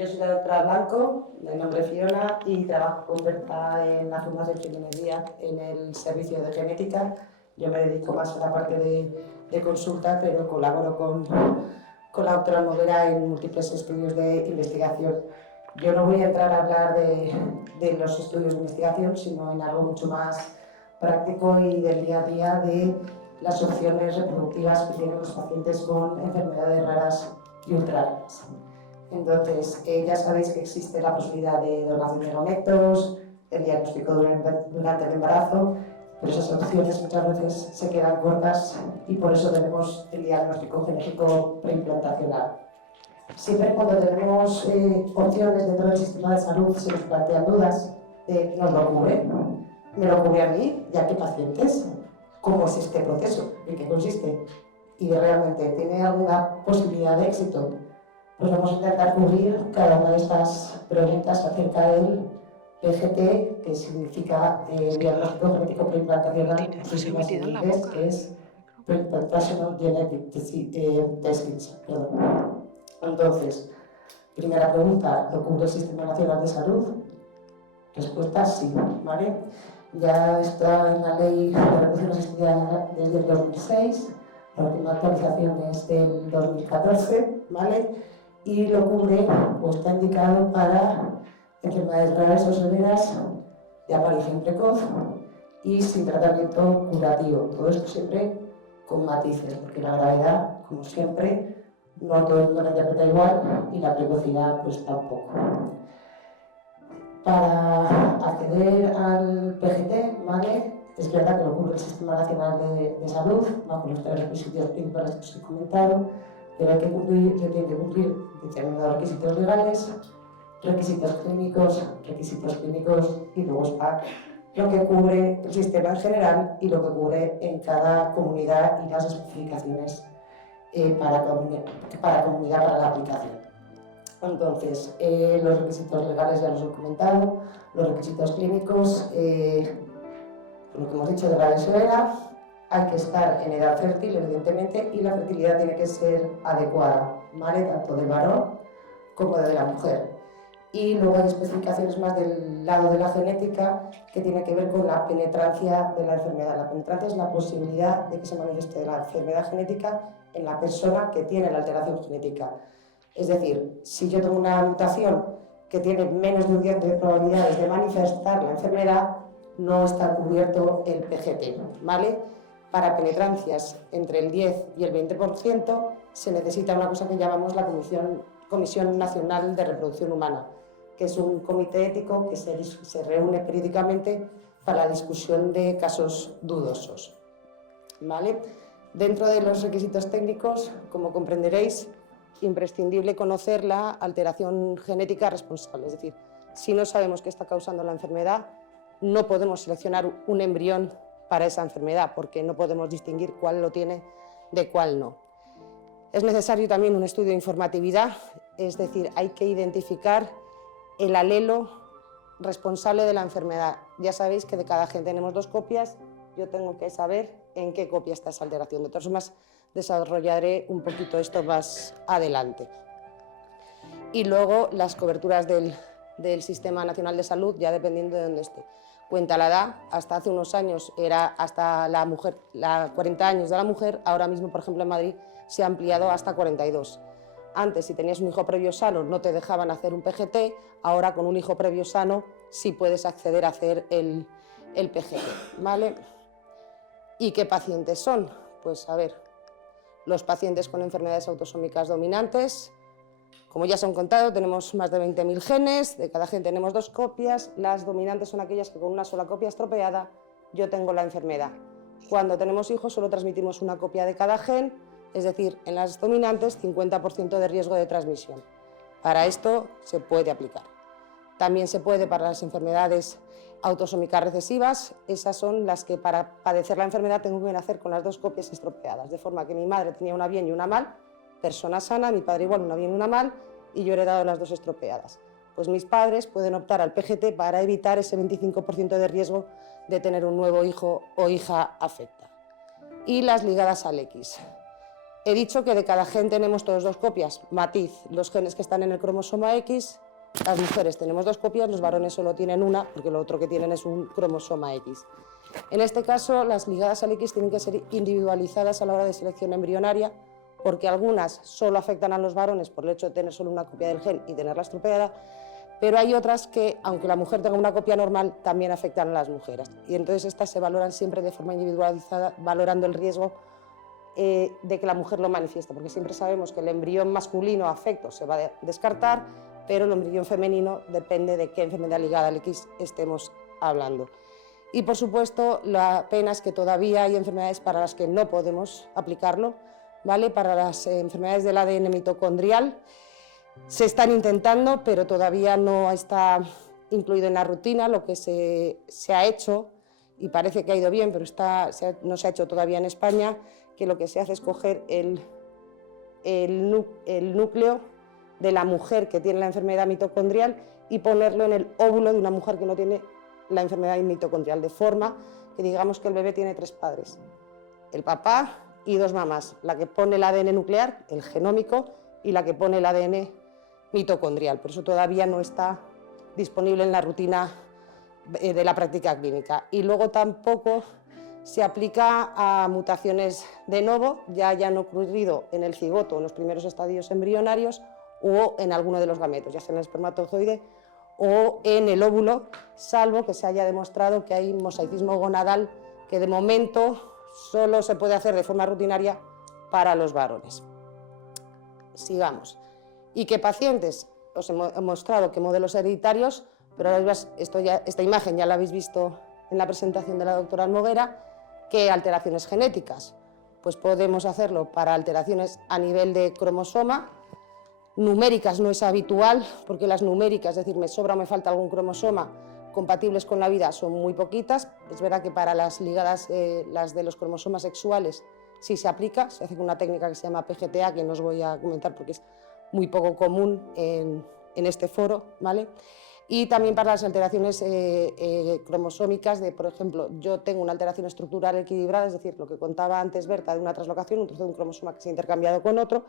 Yo soy la doctora Blanco, de nombre Fiona, y trabajo con Berta en la Fundación Jiménez Díaz en el servicio de genética. Yo me dedico más a la parte de consulta, pero colaboro con la doctora Noguera en múltiples estudios de investigación. Yo no voy a entrar a hablar de los estudios de investigación, sino en algo mucho más práctico y del día a día de las opciones reproductivas que tienen los pacientes con enfermedades raras y ultrararas. Entonces, ya sabéis que existe la posibilidad de donación de gametos, el diagnóstico durante el embarazo, pero esas opciones muchas veces se quedan cortas y por eso tenemos el diagnóstico genético preimplantacional. Siempre cuando tenemos opciones dentro del sistema de salud se nos plantean dudas de ¿nos lo cubre? ¿Me lo cubre a mí y a qué pacientes? ¿Cómo es este proceso? ¿En qué consiste? ¿Y realmente tiene alguna posibilidad de éxito? Pues vamos a intentar cubrir cada una de estas preguntas acerca del PGT, que significa diagnóstico genético preimplantacional, que es Preimplantational Genetic Testing. Entonces, primera pregunta, ¿lo cubre el Sistema Nacional de Salud? Respuesta sí, ¿vale? Ya está en la ley de reproducción asistida desde el 2006, la última actualización es del 2014, ¿vale? Y lo cubre o está indicado para enfermedades graves o severas de aparición precoz y sin tratamiento curativo. Todo esto siempre con matices, porque la gravedad, como siempre, no todo el mundo la interpreta igual y la precocidad pues tampoco. Para acceder al PGT, ¿vale? Es verdad que lo cubre el Sistema Nacional de Salud, bajo los tres requisitos principales que os he comentado, pero tiene que cumplir determinados requisitos legales, requisitos clínicos y luego está lo que cubre el sistema en general y lo que cubre en cada comunidad y las especificaciones para comunidad para la aplicación. Entonces, los requisitos legales ya los he comentado, los requisitos clínicos, lo que hemos dicho de grave severa, hay que estar en edad fértil, evidentemente, y la fertilidad tiene que ser adecuada, ¿vale? Tanto del varón como de la mujer. Y luego hay especificaciones más del lado de la genética que tiene que ver con la penetrancia de la enfermedad. La penetrancia es la posibilidad de que se manifieste la enfermedad genética en la persona que tiene la alteración genética. Es decir, si yo tengo una mutación que tiene menos de un 10 de probabilidades de manifestar la enfermedad, no está cubierto el PGT, ¿vale? Para penetrancias entre el 10 y el 20% se necesita una cosa que llamamos la Comisión Nacional de Reproducción Humana, que es un comité ético que se reúne periódicamente para la discusión de casos dudosos, ¿vale? Dentro de los requisitos técnicos, como comprenderéis, imprescindible conocer la alteración genética responsable, es decir, si no sabemos qué está causando la enfermedad, no podemos seleccionar un embrión para esa enfermedad, porque no podemos distinguir cuál lo tiene de cuál no. Es necesario también un estudio de informatividad, es decir, hay que identificar el alelo responsable de la enfermedad. Ya sabéis que de cada gen tenemos 2 copias, yo tengo que saber en qué copia está esa alteración. De todas formas, desarrollaré un poquito esto más adelante. Y luego las coberturas del Sistema Nacional de Salud, ya dependiendo de dónde esté. Cuenta la edad, hasta hace unos años era hasta la mujer, 40 años de la mujer, ahora mismo, por ejemplo, en Madrid se ha ampliado hasta 42. Antes, si tenías un hijo previo sano, no te dejaban hacer un PGT, ahora con un hijo previo sano sí puedes acceder a hacer el PGT, ¿vale? ¿Y qué pacientes son? Pues a ver, los pacientes con enfermedades autosómicas dominantes, como ya se han contado, tenemos más de 20.000 genes, de cada gen tenemos 2 copias, las dominantes son aquellas que con una sola copia estropeada yo tengo la enfermedad. Cuando tenemos hijos solo transmitimos una copia de cada gen, es decir, en las dominantes 50% de riesgo de transmisión. Para esto se puede aplicar. También se puede para las enfermedades autosómicas recesivas, esas son las que para padecer la enfermedad tengo que nacer con las 2 copias estropeadas, de forma que mi madre tenía una bien y una mal, persona sana, mi padre igual, una bien y una mal, y yo he heredado las 2 estropeadas. Pues mis padres pueden optar al PGT para evitar ese 25% de riesgo de tener un nuevo hijo o hija afecta. Y las ligadas al X. He dicho que de cada gen tenemos todos 2 copias, matiz, los genes que están en el cromosoma X, las mujeres tenemos 2 copias, los varones solo tienen una, porque lo otro que tienen es un cromosoma X. En este caso, las ligadas al X tienen que ser individualizadas a la hora de selección embrionaria, porque algunas solo afectan a los varones por el hecho de tener solo una copia del gen y tenerla estropeada, pero hay otras que, aunque la mujer tenga una copia normal, también afectan a las mujeres. Y entonces estas se valoran siempre de forma individualizada, valorando el riesgo de que la mujer lo manifieste, porque siempre sabemos que el embrión masculino afecto se va a descartar, pero el embrión femenino depende de qué enfermedad ligada al X estemos hablando. Y por supuesto, la pena es que todavía hay enfermedades para las que no podemos aplicarlo, ¿vale? Para las enfermedades del ADN mitocondrial se están intentando, pero todavía no está incluido en la rutina. Lo que se ha hecho, y parece que ha ido bien, pero no se ha hecho todavía en España, que lo que se hace es coger el núcleo de la mujer que tiene la enfermedad mitocondrial y ponerlo en el óvulo de una mujer que no tiene la enfermedad mitocondrial, de forma que digamos que el bebé tiene 3 padres, el papá y 2 mamás, la que pone el ADN nuclear, el genómico, y la que pone el ADN mitocondrial. Por eso todavía no está disponible en la rutina de la práctica clínica. Y luego tampoco se aplica a mutaciones de novo, ya hayan ocurrido en el cigoto, en los primeros estadios embrionarios, o en alguno de los gametos, ya sea en el espermatozoide o en el óvulo, salvo que se haya demostrado que hay mosaicismo gonadal, que de momento solo se puede hacer de forma rutinaria para los varones. Sigamos. ¿Y qué pacientes? Os he mostrado qué modelos hereditarios, pero esta imagen ya la habéis visto en la presentación de la doctora Almoguera. ¿Qué alteraciones genéticas? Pues podemos hacerlo para alteraciones a nivel de cromosoma. Numéricas no es habitual, porque las numéricas, es decir, me sobra o me falta algún cromosoma, compatibles con la vida son muy poquitas. Es verdad que para las ligadas, las de los cromosomas sexuales, sí se aplica, se hace con una técnica que se llama PGTA, que no os voy a comentar porque es muy poco común en este foro, ¿vale? Y también para las alteraciones cromosómicas, por ejemplo, yo tengo una alteración estructural equilibrada, es decir, lo que contaba antes Berta de una translocación, un trozo de un cromosoma que se ha intercambiado con otro,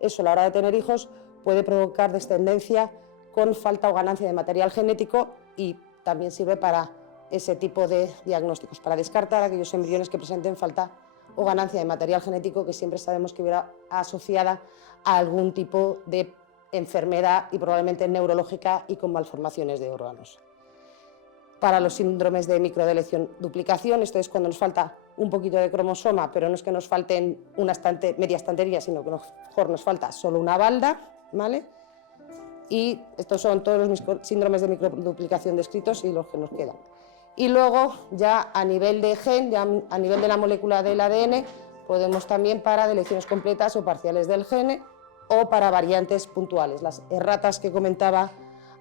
eso a la hora de tener hijos puede provocar descendencia con falta o ganancia de material genético, y también sirve para ese tipo de diagnósticos, para descartar aquellos embriones que presenten falta o ganancia de material genético, que siempre sabemos que hubiera asociada a algún tipo de enfermedad y probablemente neurológica y con malformaciones de órganos. Para los síndromes de microdeleción duplicación, esto es cuando nos falta un poquito de cromosoma, pero no es que nos falten media estantería, sino que mejor nos falta solo una balda, ¿vale? Y estos son todos los síndromes de microduplicación descritos y los que nos quedan. Y luego, ya a nivel de gen, ya a nivel de la molécula del ADN, podemos también para deleciones completas o parciales del gene, o para variantes puntuales, las erratas que comentaba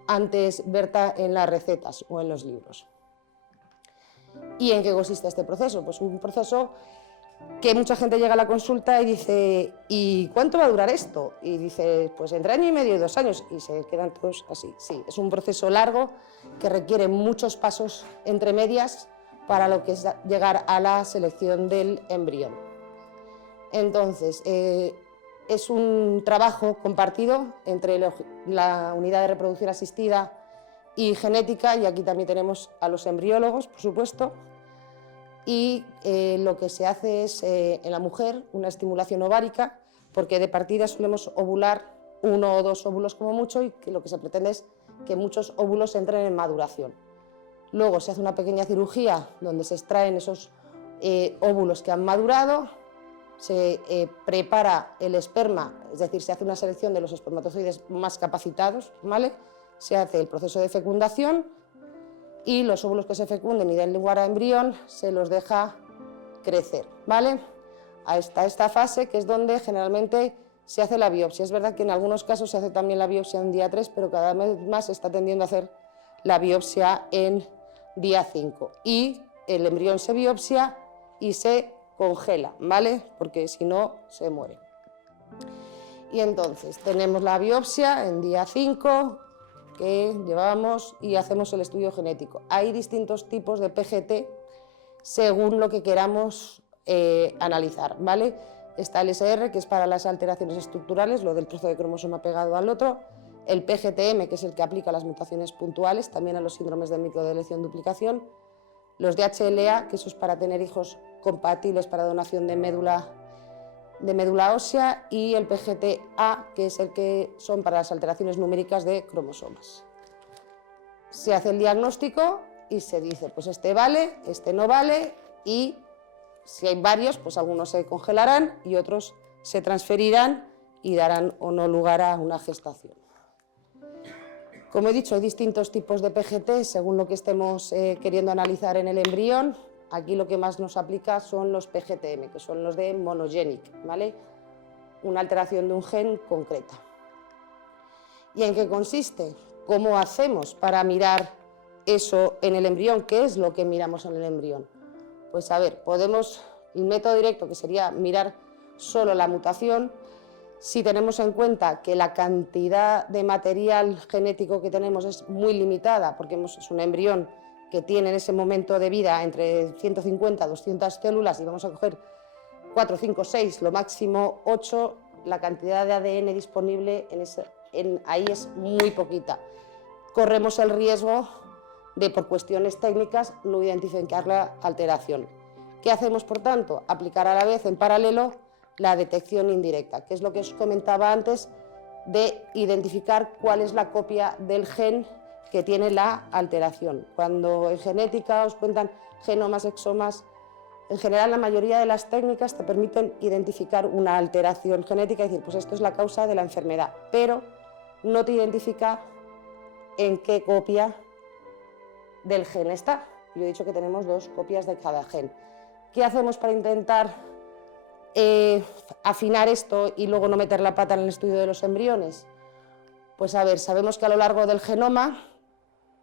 antes Berta en las recetas o en los libros. ¿Y en qué consiste este proceso? Pues un proceso que mucha gente llega a la consulta y dice, ¿y cuánto va a durar esto? Y dice, pues entre año y medio y 2 años, y se quedan todos así. Sí, es un proceso largo que requiere muchos pasos entre medias para lo que es llegar a la selección del embrión. Entonces, es un trabajo compartido entre la unidad de reproducción asistida y genética, y aquí también tenemos a los embriólogos, por supuesto, y lo que se hace es en la mujer una estimulación ovárica, porque de partida solemos ovular 1 o 2 óvulos como mucho, y que lo que se pretende es que muchos óvulos entren en maduración. Luego se hace una pequeña cirugía donde se extraen esos óvulos que han madurado, se prepara el esperma, es decir, se hace una selección de los espermatozoides más capacitados, ¿vale? Se hace el proceso de fecundación, y los óvulos que se fecunden y den lugar a embrión se los deja crecer, ¿vale? Hasta esta fase, que es donde generalmente se hace la biopsia. Es verdad que en algunos casos se hace también la biopsia en día 3, pero cada vez más se está tendiendo a hacer la biopsia en día 5. Y el embrión se biopsia y se congela, ¿vale? Porque si no, se muere. Y entonces tenemos la biopsia en día 5 que llevamos y hacemos el estudio genético. Hay distintos tipos de PGT según lo que queramos analizar, ¿vale? Está el SR, que es para las alteraciones estructurales, lo del trozo de cromosoma pegado al otro. El PGTM, que es el que aplica las mutaciones puntuales, también a los síndromes de microdeleción-duplicación. Los DHLA, que eso es para tener hijos compatibles para donación de médula ósea. Y el PGTA, que es el que son para las alteraciones numéricas de cromosomas. Se hace el diagnóstico y se dice, pues este vale, este no vale, y si hay varios, pues algunos se congelarán y otros se transferirán y darán o no lugar a una gestación. Como he dicho, hay distintos tipos de PGT según lo que estemos queriendo analizar en el embrión. Aquí lo que más nos aplica son los PGTM, que son los de monogenic, ¿vale? Una alteración de un gen concreta. ¿Y en qué consiste? ¿Cómo hacemos para mirar eso en el embrión? ¿Qué es lo que miramos en el embrión? Pues a ver, el método directo, que sería mirar solo la mutación, si tenemos en cuenta que la cantidad de material genético que tenemos es muy limitada, porque es un embrión que tiene en ese momento de vida entre 150 a 200 células y vamos a coger 4, 5, 6, lo máximo 8, la cantidad de ADN disponible ahí es muy poquita. Corremos el riesgo de, por cuestiones técnicas, no identificar la alteración. ¿Qué hacemos, por tanto? Aplicar a la vez, en paralelo, la detección indirecta, que es lo que os comentaba antes, de identificar cuál es la copia del gen que tiene la alteración. Cuando en genética os cuentan genomas, exomas, en general la mayoría de las técnicas te permiten identificar una alteración genética y decir, pues esto es la causa de la enfermedad, pero no te identifica en qué copia del gen está. Yo he dicho que tenemos 2 copias de cada gen. ¿Qué hacemos para intentar afinar esto y luego no meter la pata en el estudio de los embriones? Pues a ver, sabemos que a lo largo del genoma,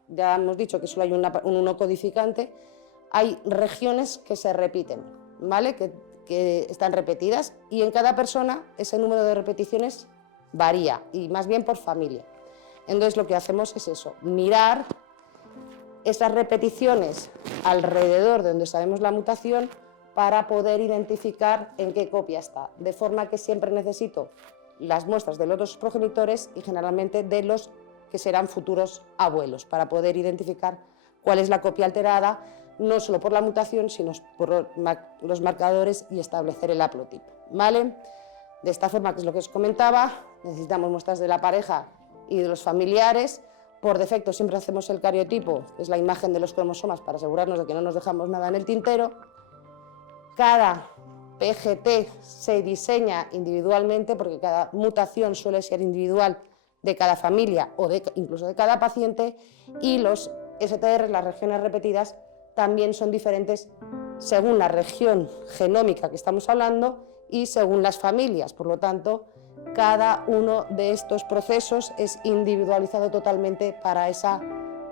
ya hemos dicho que solo hay un uno codificante, hay regiones que se repiten, ¿vale? Que están repetidas, y en cada persona ese número de repeticiones varía, y más bien por familia. Entonces lo que hacemos es eso, mirar esas repeticiones alrededor de donde sabemos la mutación para poder identificar en qué copia está, de forma que siempre necesito las muestras de los dos progenitores y generalmente de los que serán futuros abuelos, para poder identificar cuál es la copia alterada, no solo por la mutación, sino por los marcadores y establecer el haplotipo, ¿vale? De esta forma, que es lo que os comentaba, necesitamos muestras de la pareja y de los familiares. Por defecto siempre hacemos el cariotipo, que es la imagen de los cromosomas, para asegurarnos de que no nos dejamos nada en el tintero. Cada PGT se diseña individualmente, porque cada mutación suele ser individual de cada familia o incluso de cada paciente, y los STR, las regiones repetidas, también son diferentes según la región genómica que estamos hablando y según las familias. Por lo tanto, cada uno de estos procesos es individualizado totalmente para esa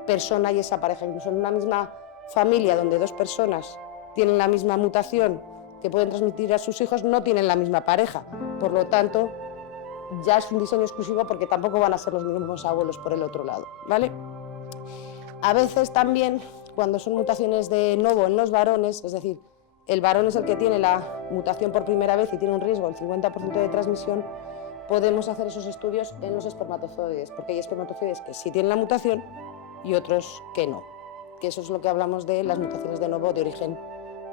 persona y esa pareja. Incluso en una misma familia donde 2 personas tienen la misma mutación que pueden transmitir a sus hijos, no tienen la misma pareja. Por lo tanto, ya es un diseño exclusivo, porque tampoco van a ser los mismos abuelos por el otro lado, ¿vale? A veces también, cuando son mutaciones de novo en los varones, es decir, el varón es el que tiene la mutación por primera vez y tiene un riesgo del 50% de transmisión, podemos hacer esos estudios en los espermatozoides, porque hay espermatozoides que sí tienen la mutación y otros que no, que eso es lo que hablamos de las mutaciones de novo de origen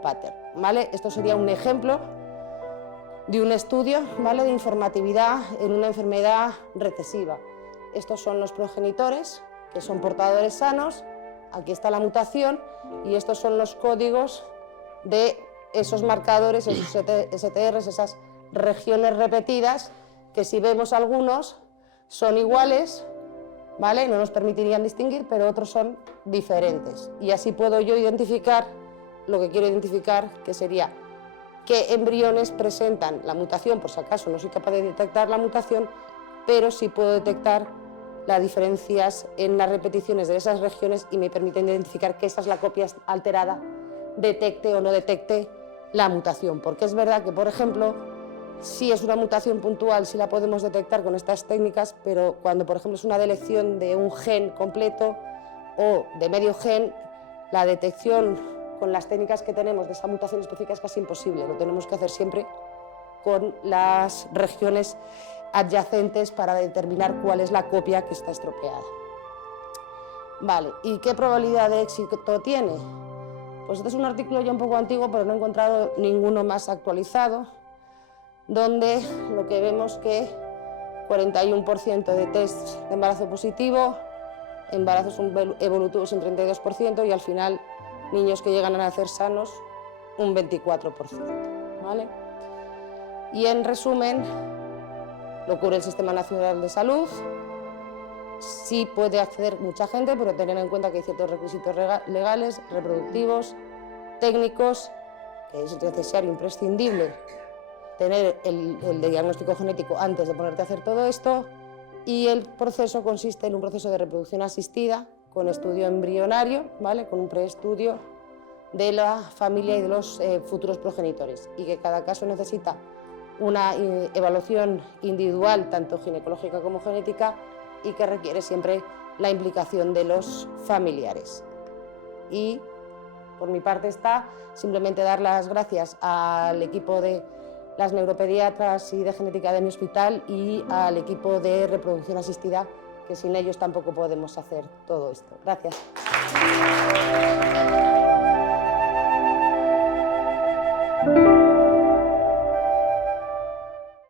pater, ¿vale? Esto sería un ejemplo de un estudio, ¿vale?, de informatividad en una enfermedad recesiva. Estos son los progenitores, que son portadores sanos, aquí está la mutación, y estos son los códigos de esos marcadores, esos STRs, esas regiones repetidas, que si vemos algunos son iguales, ¿vale?, no nos permitirían distinguir, pero otros son diferentes. Y así puedo yo identificar lo que quiero identificar, que sería qué embriones presentan la mutación. Por si acaso no soy capaz de detectar la mutación, pero sí puedo detectar las diferencias en las repeticiones de esas regiones y me permiten identificar que esa es la copia alterada, detecte o no detecte la mutación. Porque es verdad que, por ejemplo, si es una mutación puntual, sí la podemos detectar con estas técnicas, pero cuando, por ejemplo, es una delección de un gen completo o de medio gen, la detección con las técnicas que tenemos de esa mutación específica es casi imposible. Lo tenemos que hacer siempre con las regiones adyacentes para determinar cuál es la copia que está estropeada. Vale, ¿y qué probabilidad de éxito tiene? Pues este es un artículo ya un poco antiguo, pero no he encontrado ninguno más actualizado, donde lo que vemos que 41% de test de embarazo positivo, embarazos evolutivos un 32% y al final niños que llegan a nacer sanos un 24%. ¿Vale? Y en resumen, lo cubre el Sistema Nacional de Salud. Sí puede acceder mucha gente, pero tener en cuenta que hay ciertos requisitos legales, reproductivos, técnicos, que es necesario, imprescindible, tener el diagnóstico genético antes de ponerte a hacer todo esto, y el proceso consiste en un proceso de reproducción asistida con estudio embrionario, ¿vale? Con un preestudio de la familia y de los futuros progenitores, y que cada caso necesita una evaluación individual, tanto ginecológica como genética, y que requiere siempre la implicación de los familiares. Y por mi parte está simplemente dar las gracias al equipo de las neuropediatras y de genética de mi hospital y al equipo de reproducción asistida, que sin ellos tampoco podemos hacer todo esto. Gracias.